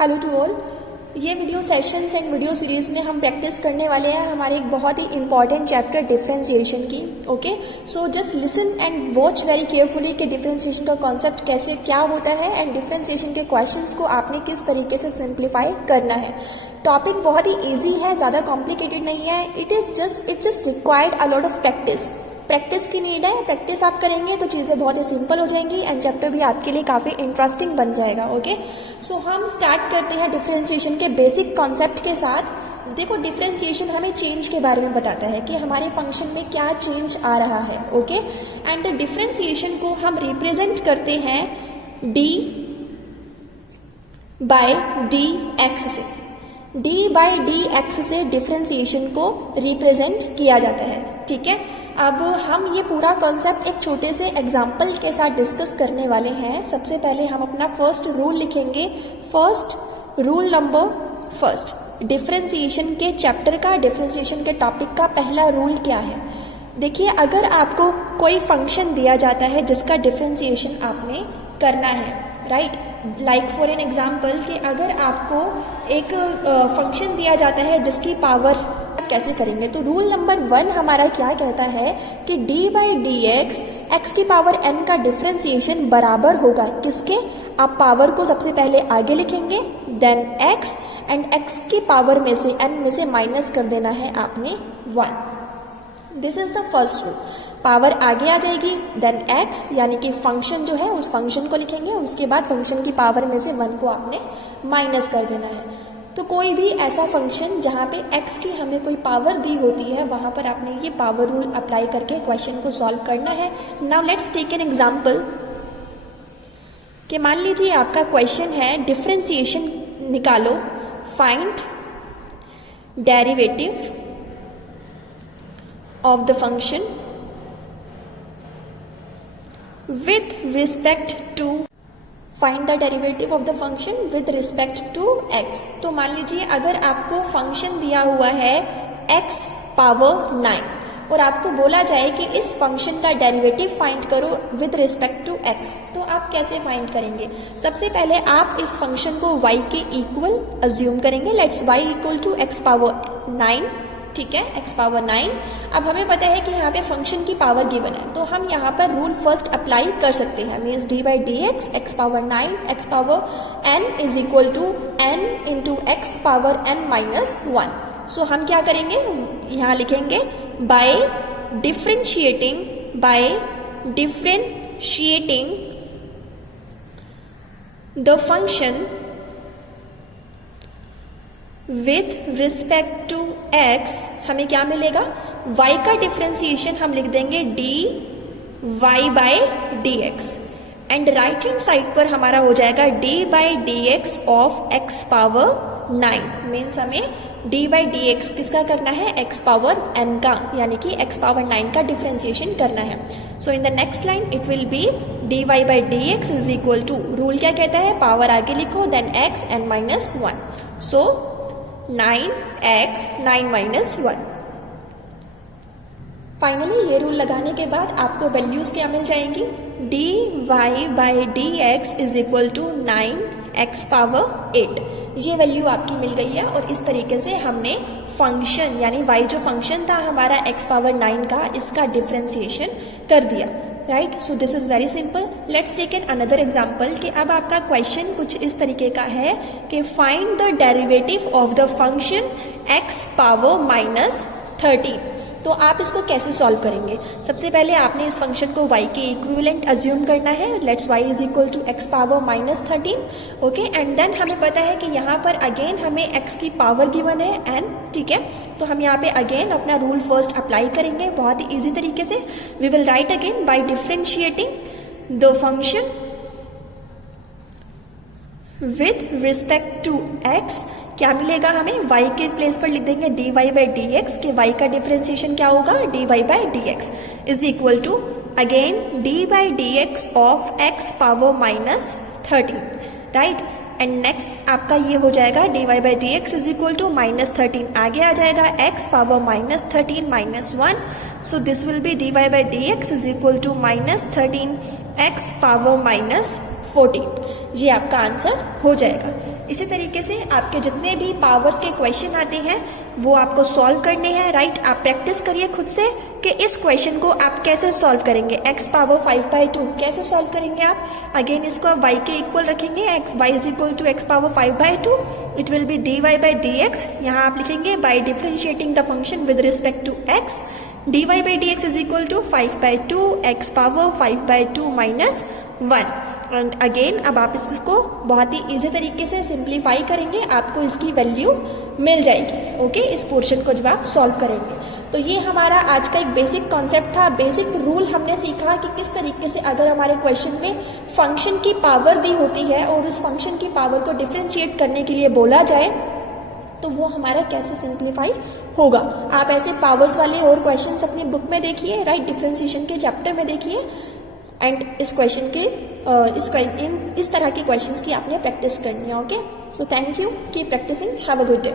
Hello to all. ये video sessions and video series में हम प्रैक्टिस करने वाले हैं हमारे एक बहुत ही इंपॉर्टेंट चैप्टर डिफरेंशिएशन की। Okay, so just listen and watch very carefully कि डिफरेंशिएशन का कॉन्सेप्ट कैसे क्या होता है एंड डिफरेंशिएशन के क्वेश्चंस को आपने किस तरीके से सिंप्लीफाई करना है। टॉपिक बहुत ही ईजी है, ज़्यादा कॉम्प्लिकेटेड नहीं है। It's just required a lot of practice की नीड है। प्रैक्टिस आप करेंगे तो चीज़ें बहुत ही सिंपल हो जाएंगी एंड चैप्टर भी आपके लिए काफ़ी इंटरेस्टिंग बन जाएगा। ओके, सो हम स्टार्ट करते हैं डिफरेंशिएशन के बेसिक कॉन्सेप्ट के साथ। देखो, डिफरेंशिएशन हमें चेंज के बारे में बताता है कि हमारे फंक्शन में क्या चेंज आ रहा है। ओके, एंड डिफरेंशिएशन को हम रिप्रेजेंट करते हैं डी बाय डी एक्स से। डी बाय डी एक्स से डिफरेंशिएशन को रिप्रेजेंट किया जाता है। ठीक है, अब हम ये पूरा कॉन्सेप्ट एक छोटे से एग्जाम्पल के साथ डिस्कस करने वाले हैं। सबसे पहले हम अपना फर्स्ट रूल लिखेंगे। रूल नंबर फर्स्ट, डिफरेंशिएशन के चैप्टर का, डिफरेंशिएशन के टॉपिक का पहला रूल क्या है। देखिए, अगर आपको कोई फंक्शन दिया जाता है जिसका डिफरेंशिएशन आपने करना है, right, like for an example कि अगर आपको एक फंक्शन दिया जाता है जिसकी पावर कैसे करेंगे, तो रूल नंबर 1 हमारा क्या कहता है कि डी बाई डी एक्स की पावर n का डिफरेंशिएशन बराबर होगा किसके, आप पावर को सबसे पहले आगे लिखेंगे देन x एंड x की पावर में से n में से माइनस कर देना है आपने 1। This is the first rule. Power आगे आ जाएगी देन x यानी कि फंक्शन जो है उस फंक्शन को लिखेंगे, उसके बाद फंक्शन की पावर में से 1 को आपने माइनस कर देना है। तो कोई भी ऐसा फंक्शन जहाँ पे x की हमें कोई पावर दी होती है वहाँ पर आपने ये पावर रूल अप्लाई करके क्वेश्चन को सॉल्व करना है। Now let's take an example कि मान लीजिए आपका क्वेश्चन है डिफरेंशिएशन निकालो, find derivative of the function with respect to find the derivative of the function with respect to x। तो मान लीजिए अगर आपको फंक्शन दिया हुआ है x पावर 9 और आपको बोला जाए कि इस फंक्शन का डेरिवेटिव फाइंड करो विद रिस्पेक्ट टू x, तो आप कैसे फाइंड करेंगे। सबसे पहले आप इस फंक्शन को y के इक्वल अज्यूम करेंगे। Let's y equal to x power 9। ठीक है, x पावर 9। अब हमें पता है कि यहाँ पे फंक्शन की पावर गिवन है, तो हम यहाँ पर रूल फर्स्ट अप्लाई कर सकते हैं। Means d by D x power 9 x power n is equal to n into x power n minus 1। So हम क्या करेंगे, यहाँ लिखेंगे by differentiating the function with respect to x, हमें क्या मिलेगा, y का डिफरेंशिएशन हम लिख देंगे d Y by D x and right hand side पर हमारा हो जाएगा d by D x of x power 9। Means हमें डी बाई डी एक्स किसका करना है, x पावर n का, यानी कि x पावर 9 का डिफरेंशिएशन करना है। So in the next line it will be D Y by D x is equal to, rule क्या कहता है, पावर आगे लिखो then x n minus 1। So 9x 9 minus 1। Finally ये रूल लगाने के बाद आपको वैल्यूज क्या मिल जाएंगी, D Y by D x is equal to 9x power 8। ये वैल्यू आपकी मिल गई है और इस तरीके से हमने फंक्शन यानी y जो फंक्शन था हमारा x पावर 9 का, इसका डिफरेंशिएशन कर दिया। Right, so this is very simple. Let's take an another example कि अब आपका क्वेश्चन कुछ इस तरीके का है कि find the derivative of the function x power minus 13। तो आप इसको कैसे सॉल्व करेंगे। सबसे पहले आपने इस फंक्शन को y के इक्विवेलेंट अज्यूम करना है। Let's y is equal to x power minus 13। Okay, and then हमें पता है कि यहाँ पर अगेन हमें x की पावर गिवन है n। ठीक है, तो हम यहाँ पे अगेन अपना रूल फर्स्ट अप्लाई करेंगे बहुत ही इजी तरीके से। We will write again by differentiating the function with respect to x, क्या मिलेगा हमें, y के प्लेस पर लिख देंगे d Y by D x के y का डिफरेंशिएशन क्या होगा, d Y by D x is equal to again d by D x of x power minus 13। Right, and next आपका ये हो जाएगा d Y by D x is equal to minus 13, आगे आ जाएगा x power minus 13 minus 1। So this will be D Y by D x is equal to minus 13 x power minus 14। ये आपका answer हो जाएगा। इसी तरीके से आपके जितने भी पावर्स के क्वेश्चन आते हैं वो आपको सॉल्व करने हैं, राइट। आप प्रैक्टिस करिए खुद से कि इस क्वेश्चन को आप कैसे सॉल्व करेंगे। x पावर 5/2 कैसे सॉल्व करेंगे आप? अगेन इसको आप y के इक्वल रखेंगे, y is equal to x power 5/2, it will be dy/dx। यहाँ आप लिखेंगे by differentiating the function with respect to x, dy/dx is equal to 5/2 x power 5/2 minus 1। And again अब आप इसको बहुत ही इजी तरीके से सिंप्लीफाई करेंगे, आपको इसकी वैल्यू मिल जाएगी, ओके, इस पोर्शन को जब आप सॉल्व करेंगे। तो ये हमारा आज का एक बेसिक कॉन्सेप्ट था, बेसिक रूल हमने सीखा कि किस तरीके से अगर हमारे क्वेश्चन में फंक्शन की पावर दी होती है और उस फंक्शन की पावर को डिफ्रेंशिएट करने के लिए बोला जाए तो वो हमारा कैसे सिंप्लीफाई होगा। आप ऐसे पावर्स वाले और क्वेश्चंस अपनी बुक में देखिए, राइट, डिफ्रेंशिएशन के चैप्टर में देखिए। एंड इस क्वेश्चन के इस तरह के क्वेश्चंस की आपने प्रैक्टिस करनी है, okay. So thank you, keep practising, have a good day.